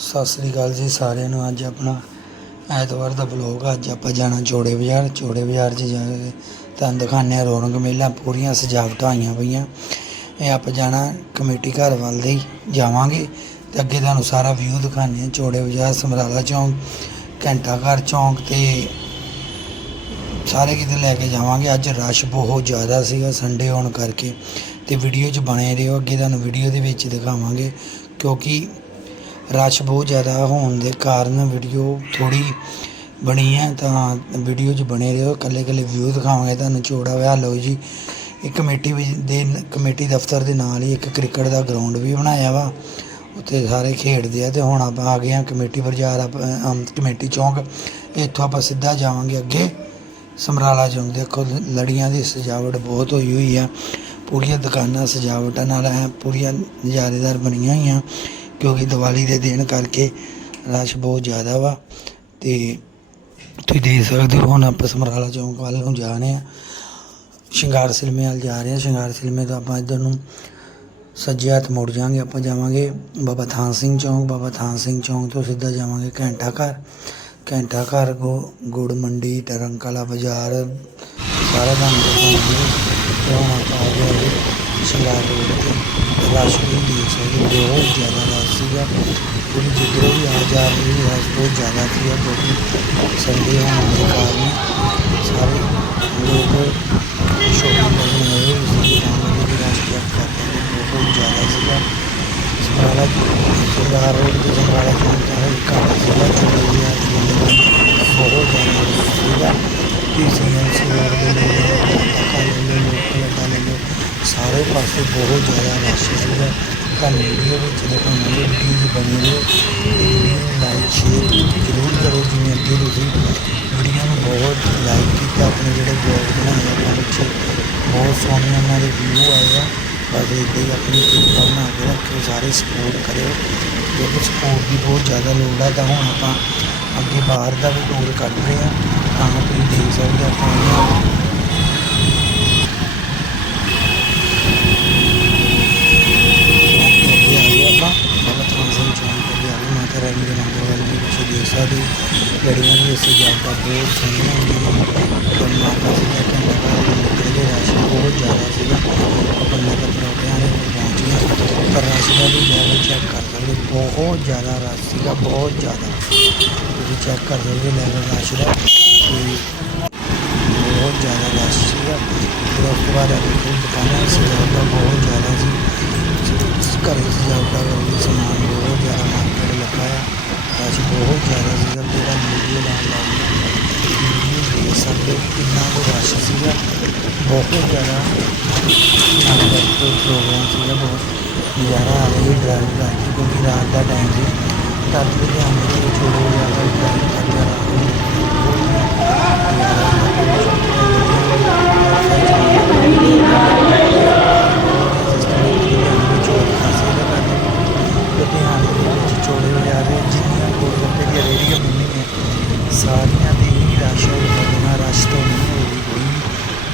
ਸਤਿ ਸ੍ਰੀ ਅਕਾਲ ਜੀ ਸਾਰਿਆਂ ਨੂੰ। ਅੱਜ ਆਪਣਾ ਐਤਵਾਰ ਦਾ ਬਲੌਗ ਅੱਜ ਆਪਾਂ ਜਾਣਾ ਚੋੜੇ ਬਾਜ਼ਾਰ। ਚੋੜੇ ਬਾਜ਼ਾਰ 'ਚ ਜਾ ਕੇ ਤੁਹਾਨੂੰ ਦਿਖਾਉਂਦੇ ਹਾਂ ਰੌਣਕ ਮੇਲਾ, ਪੂਰੀਆਂ ਸਜਾਵਟਾਂ ਹੋਈਆਂ ਪਈਆਂ। ਇਹ ਆਪਾਂ ਜਾਣਾ ਕਮੇਟੀ ਘਰ ਵੱਲ ਦੇ ਹੀ ਜਾਵਾਂਗੇ ਤੇ ਅੱਗੇ ਤੁਹਾਨੂੰ ਸਾਰਾ ਵਿਊ ਦਿਖਾਉਂਦੇ ਹਾਂ। ਚੋੜੇ ਬਾਜ਼ਾਰ, ਸਮਰਾਲਾ ਚੌਂਕ, ਘੰਟਾ ਘਰ ਚੌਂਕ ਤੇ ਸਾਰੇ ਕਿਤੇ ਲੈ ਕੇ ਜਾਵਾਂਗੇ। ਅੱਜ ਰਸ਼ ਬਹੁਤ ਜ਼ਿਆਦਾ ਸੀਗਾ ਸੰਡੇ ਹੋਣ ਕਰਕੇ ਤੇ ਵੀਡੀਓ 'ਚ ਬਣੇ ਰਹੋ। ਅੱਗੇ ਤੁਹਾਨੂੰ ਵੀਡੀਓ ਦੇ ਵਿੱਚ ਦਿਖਾਵਾਂਗੇ ਕਿਉਂਕਿ ਰਸ਼ ਬਹੁਤ ਜ਼ਿਆਦਾ ਹੋਣ ਦੇ ਕਾਰਨ ਵੀਡੀਓ ਥੋੜ੍ਹੀ ਬਣੀ ਹੈ, ਤਾਂ ਵੀਡੀਓ 'ਚ ਬਣੇ ਰਹੋ ਇਕੱਲੇ ਇਕੱਲੇ ਵਿਊ ਦਿਖਾਵਾਂਗੇ ਤੁਹਾਨੂੰ, ਚੋੜਾ ਹੋਇਆ, ਲਓ ਜੀ। ਇਹ ਕਮੇਟੀ ਵਿੱਚ ਦੇ ਕਮੇਟੀ ਦਫ਼ਤਰ ਦੇ ਨਾਲ ਹੀ ਇੱਕ ਕ੍ਰਿਕਟ ਦਾ ਗਰਾਊਂਡ ਵੀ ਬਣਾਇਆ ਵਾ। ਉੱਥੇ ਸਾਰੇ ਖੇਡਦੇ ਆ, ਤੇ ਹੁਣ ਆਪਾਂ ਆ ਗਏ ਆ ਕਮੇਟੀ ਬਾਜ਼ਾਰ, ਆਪਾਂ ਕਮੇਟੀ ਚੌਂਕ। ਇੱਥੋਂ ਆਪਾਂ ਸਿੱਧਾ ਜਾਵਾਂਗੇ ਅੱਗੇ। ਸਮਰਾਲਾ ਚੌਂਕ ਦੇਖੋ, ਲੜੀਆਂ ਦੀ ਸਜਾਵਟ ਬਹੁਤ ਹੋਈ ਹੋਈ ਆ। ਪੂਰੀਆਂ ਦੁਕਾਨਾਂ ਸਜਾਵਟਾਂ ਨਾਲ ਐ ਪੂਰੀਆਂ ਨਜ਼ਾਰੇਦਾਰ ਬਣੀਆਂ ਹੋਈਆਂ। ਕਿਉਂਕਿ ਦੀਵਾਲੀ ਦੇ ਦਿਨ ਕਰਕੇ ਰਸ਼ ਬਹੁਤ ਜ਼ਿਆਦਾ ਵਾ ਤੇ ਤੁਸੀਂ ਦੇਖ ਸਕਦੇ ਹੋ ਹੁਣ ਆਪਾਂ ਸਮਰਾਲਾ ਚੌਂਕ ਵੱਲ ਨੂੰ ਜਾ ਰਹੇ ਆ ਸ਼ਿੰਗਾਰ ਸਿਲਮੇ ਵੱਲ ਜਾ ਰਹੇ ਆ ਸ਼ਿੰਗਾਰ ਸਿਲਮੇ ਤੋਂ ਆਪਾਂ ਇੱਧਰ ਨੂੰ ਸੱਜੇ ਹੱਥ ਮੁੜ ਜਾਾਂਗੇ ਆਪਾਂ ਜਾਵਾਂਗੇ ਬਾਬਾ ਥਾਨ ਸਿੰਘ ਚੌਂਕ। ਬਾਬਾ ਥਾਨ ਸਿੰਘ ਚੌਂਕ ਤੋਂ ਸਿੱਧਾ ਜਾਵਾਂਗੇ ਘੰਟਾ ਘਰ। ਘੰਟਾ ਘਰ ਗੋ, ਗੁੜ ਮੰਡੀ ਟਰੰਕਲਾ ਬਾਜ਼ਾਰ, ਸਾਰਾ ਤੁਹਾਨੂੰ ਦਿਖਾਵਾਂਗੇ। ਤੇ ਆਪਾਂ ਆ ਗਏ ਸ਼ਿੰਗਾਰ ਰੋਡ ਤੇ। ਰਸ਼ ਵੀ ਦੇਖ ਬਹੁਤ ਜ਼ਿਆਦਾ ਸੀਗਾ ਪੂਰੀ ਜਿੱਧਰੋਂ ਵੀ ਆ ਜਾ ਰਹੀ ਸੀ ਰਸ਼ ਬਹੁਤ ਜ਼ਿਆਦਾ ਸੀਗਾ ਕਿਉਂਕਿ ਸੰਡੇ ਹੋਣ ਦੇ ਕਾਰਨ ਸਾਰੇ ਲੋਕ ਸ਼ੋਪਿੰਗ ਕਰਨ ਆਏ ਹੋਏ ਸੀ ਤਾਂ ਵੀ ਰਸ਼ ਚੈੱਕ ਕਰ ਰਹੇ ਨੇ, ਬਹੁਤ ਜ਼ਿਆਦਾ ਸੀਗਾ ਸਮਰਾਲਾ ਸਰਦਾਰ ਰੋਡ ਤੇ ਸਮਰਾਲਾ ਚੌਂਕ ਦਾ ਇੱਕ ਘਰ ਸੀਗਾ ਚੋੜੇ ਜਿਹਾ ਬਹੁਤ ਜ਼ਿਆਦਾ ਰਸ਼ ਸੀਗਾ ਪੀਸੀਐਮਸੀ ਰੋਡ ਦੇ ਲੋਕ ਧੱਕਾ ਲੈ ਲਓ ਲੋਕਲ ਅੱਡਾ ਲੈ ਤੁਹਾਨੂੰ ਵੀਡੀਓ ਵਿੱਚ ਦਿਖਾਵਾਂਗੇ ਵੀਡੀਓ 'ਚ ਬਣੀ ਰਹੋ ਲਾਈਕ ਸ਼ੇਅਰ ਜ਼ਰੂਰ ਕਰੋ ਜਿਵੇਂ ਅੱਗੇ ਤੁਸੀਂ ਵੀਡੀਓ ਨੂੰ ਬਹੁਤ ਲਾਈਕ ਕੀਤਾ, ਆਪਣੇ ਜਿਹੜੇ ਬਲੌਗ ਬਣਾਏ ਆਪਾਂ ਵਿੱਚ ਬਹੁਤ ਸੋਹਣੇ ਉਹਨਾਂ ਦੇ ਵਿਊ ਆਏ ਆ। ਬਸ ਇੱਦਾਂ ਹੀ ਆਪਣੀ ਕਿਰਪਾ ਬਣਾ ਕੇ ਰੱਖਿਓ, ਸਾਰੇ ਸਪੋਰਟ ਕਰਿਓ। ਕਿਉਂਕਿ ਸਪੋਰਟ ਦੀ ਬਹੁਤ ਜ਼ਿਆਦਾ ਲੋੜ ਹੈ ਤਾਂ ਹੁਣ ਆਪਾਂ ਅੱਗੇ ਬਾਹਰ ਦਾ ਵੀ ਟੂਰ ਕੱਢ ਰਹੇ ਹਾਂ ਤਾਂ ਤੁਸੀਂ ਦੇਖ ਸਕਦੇ ਹੋ ਆਪਾਂ ਉਹਨਾਂ ਅੱਗੇ ਆ ਗਏ ਆਪਾਂ ਬਾਬਾ ਥਾਨ ਸਿੰਘ ਚੌਂਕ ਅੱਗੇ ਆ ਗਏ ਮਾਤਾ ਰਾਣੀ ਦੇ ਮੰਦਰ ਵੱਲ ਵੀ ਤੁਸੀਂ ਦੇਖ ਸਕਦੇ ਹੋ ਲੜੀਆਂ ਵੀ ਅਸੀਂ ਜਾਂਦਾ ਨੇ ਤੇ ਮਾਤਾ ਜੀ ਕਿ ਨਿਕਲ ਕੇ ਬਹੁਤ ਜ਼ਿਆਦਾ ਸੀਗਾ ਆਪਾਂ ਨਗਰ ਪਰੌਂਠਿਆਂ ਦੇ ਪਹੁੰਚ ਗਏ ਪਰ ਰਸ਼ ਦਾ ਵੀ ਲੈਵਲ ਚੈੱਕ ਕਰ ਸਕਦੇ ਬਹੁਤ ਜ਼ਿਆਦਾ ਰਸ਼ ਸੀਗਾ ਬਹੁਤ ਜ਼ਿਆਦਾ ਤੁਸੀਂ ਚੈੱਕ ਕਰ ਸਕਦੇ ਲੈਵਲ ਰਸ਼ ਦਾ ਬਹੁਤ ਜ਼ਿਆਦਾ ਰਸ਼ ਸੀਗਾ ਫਿਰ ਉਸ ਤੋਂ ਬਾਅਦ ਅੱਗੇ ਦੁਕਾਨਾਂ ਸੀ ਬਹੁਤ ਜ਼ਿਆਦਾ ਸੀ ਘਰੇ ਸਜਾਵਟਾਂ ਵਾਲੀ ਸਮਾਨ ਬਹੁਤ ਜ਼ਿਆਦਾ ਮਾਰਕੀਟ ਲੱਗਾ ਆ ਰਸ਼ ਬਹੁਤ ਜ਼ਿਆਦਾ ਸੀਗਾ ਜਿਹੜਾ ਵੀਡੀਓ ਲਾਉਣ ਲੱਗ ਵੀਡੀਓ ਦੇਖ ਕਿੰਨਾ ਕੁ ਰਸ਼ ਸੀਗਾ, ਬਹੁਤ ਜ਼ਿਆਦਾ ਸ਼ਾਨਦਾਰ ਪ੍ਰੋਗਰਾਮ ਸੀਗਾ, ਬਹੁਤ ਨਜ਼ਾਰਾ ਆ ਰਹੀ ਡਰਾਈਵ ਕਰਕੇ, ਕਿਉਂਕਿ ਰਾਤ ਦਾ ਟਾਈਮ ਸੀ। ਤਦ ਵੀ ਧਿਆਨ ਵਿੱਚ ਛੋੜੋ ਜ਼ਿਆਦਾ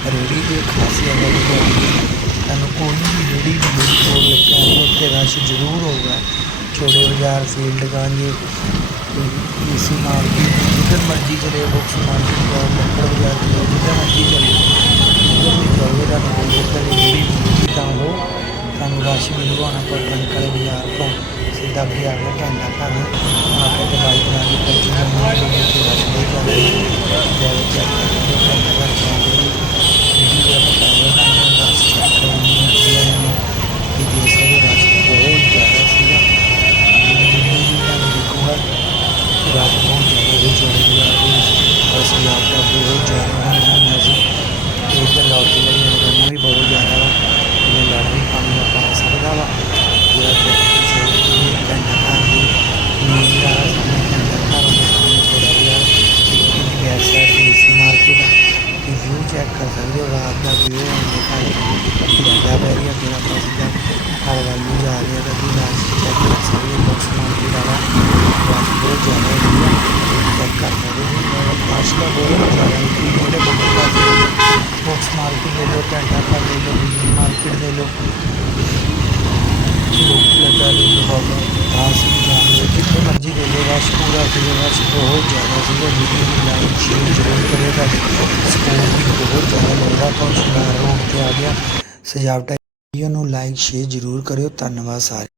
ਵੀ ਰੇਹੜੀ ਦੀ ਖਾਸੀਅਤ ਹੈ ਕਿ ਤੁਹਾਨੂੰ ਕੋਈ ਵੀ ਰੇਹੜੀ ਦੀ ਜਿਹੜੀ ਕੋਲ ਲੱਗਿਆ ਹੈ ਉੱਥੇ ਰਸ਼ ਜ਼ਰੂਰ ਹੋਊਗਾ ਚੋੜੇ ਬਾਜ਼ਾਰ ਫੀਲਡ ਗਾਂਜੇ ਈਸੀ ਮਾਰਕੀਟ ਜਿੱਧਰ ਮਰਜ਼ੀ ਚਲੇ ਬੁੱਕਸ ਮਾਰਕੀਟ ਜਾਓ ਲੱਕੜ ਬਾਜ਼ਾਰ ਚਲੇ ਜਿੱਧਰ ਮਰਜ਼ੀ ਚਲੇ ਜਿੱਧਰ ਵੀ ਜਾਓਗੇ ਤੁਹਾਨੂੰ ਗੋਲਗੱਪੇ ਦੀ ਰੇਹੜੀ ਮਿਲੇਗੀ ਤਾਂ ਉਹ ਤੁਹਾਨੂੰ ਰਸ਼ ਮਿਲੂਗਾ ਨਾ ਪਰ ਕੰਕੜੇ ਬਾਜ਼ਾਰ ਤੋਂ ਸਿੱਧਾ ਅੱਗੇ ਆ ਗਿਆ ਘੰਟਾ ਘਰ ਨੂੰ ਹੁਣ ਆਪਾਂ ਤੇ ਬਾਈਕ ਨਾਲ ਹੀ ਪਹੁੰਚ ਗਏ ਹਾਂ ਲੋਕਾਂ ਦੇ ਰਸ਼ ਬਹੁਤ ਜ਼ਿਆਦਾ ਹੈ ਜ਼ਿਆਦਾ ਚੈੱਕ ਕਰਦੇ ਘੰਟਾ ਘਰ ਪਹੁੰਚ ਗਏ ਜਿਹੜੀ ਆਪਾਂ ਟਾਈਮ ਨਾਲ ਰਸ਼ ਚੈੱਕ ਕਰਨੀ ਹੈ ਇਹ ਦੇਖ ਸਕਦੇ ਰਸ਼ ਬਹੁਤ ਜ਼ਿਆਦਾ ਸੀਗਾ ਜਿੰਨੀ ਵੀ ਤੁਹਾਨੂੰ ਦੇਖੂਗਾ ਰਸ਼ ਬਹੁਤ ਜ਼ਿਆਦਾ ਸੀ ਚੋੜੇ ਬਾਜ਼ਾਰ ਦੇ ਵਿੱਚ ਅਸੀਂ ਆਪਦਾ ਬਹੁਤ ਜ਼ਿਆਦਾ ਹੋਣਾ ਹੋਣਾ ਸੀ ਤੇ ਇੱਧਰ ਲੌਟੀ ਵਾਲੀ ਦੁਕਾਨਾਂ ਵੀ ਬਹੁਤ ਜ਼ਿਆਦਾ ਵਾ ਇਹ ਲੜ ਵੀ ਪਾਣੀ ਦਾ ਪਾ ਸਕਦਾ ਵਾ ਪੂਰਾ ਚੈੱਕ ਘੰਟਾ ਘਰ ਦੀ ਨੀਂਦ ਦਾ ਸਾਹਮਣੇ ਘੰਟਾ ਘਰ ਦੇ ਸਾਹਮਣੇ ਥੋੜਾ ਜਿਹਾ ਇੱਕ ਬੈਕ ਸਾਈਡ ਤੇ ਏਸੀ ਮਾਰਕੀਟ ਆ ਤੇ ਵਿਊ ਚੈੱਕ ਕਰ ਸਕਦੇ ਹੋ ਰਾਤ ਦਾ ਵਿਊ ਹੁੰਦੇ ਘਰ ਜ਼ਿਆਦਾ ਪੈ ਰਹੀ ਹੈ ਫਿਰ ਆਪਾਂ ਸਿੱਧਾ ਘਰ ਵੱਲ ਨੂੰ ਜਾ ਰਹੇ ਹਾਂ ਤਾਂ ਵੀ ਰਾਤ ਚੈੱਕ ਕਰ ਸਕਦੇ ਹੋ ਬਾਕਸ ਮਾਰਕੀਟ ਵਾਲਾ ਰਾਤ ਬਹੁਤ ਜ਼ਿਆਦਾ ਹੈ ਚੈੱਕ ਕਰ ਸਕਦੇ ਹੋ ਰਸ਼ ਦਾ ਬਹੁਤ ਜ਼ਿਆਦਾ ਹੈ ਕਿ ਜਿਹੜੇ ਬੰਦੇ ਬਾਕਸ ਮਾਰਕੀਟ ਲੈ ਲਓ ਘੰਟਾ ਘਰ ਲੈ ਲਓ ਬਿਜਲੀ ਮਾਰਕੀਟ ਲੈ ਲਓ ਲੋਕ ਲੱਗਾ ਲੈ ਲਓ ਬਾਬਾ ਤਾਂ ਸਿੰਘ ਜਾਣ ਲਓ ਜਿੱਥੇ ਮਰਜ਼ੀ ਪੂਰਾ ਸੀਗਾ ਬਸ ਬਹੁਤ ਜ਼ਿਆਦਾ ਸੀਗਾ ਵੀਡੀਓ ਸ਼ਿੰਗਾਰ ਰੋਡ ਤੇ ਆ ਗਿਆ। ਸਜਾਵਟਾਂ ਵੀਡੀਓ ਨੂੰ ਲਾਈਕ ਸ਼ੇਅਰ ਜ਼ਰੂਰ ਕਰਿਓ। ਧੰਨਵਾਦ ਸਾਰੇ।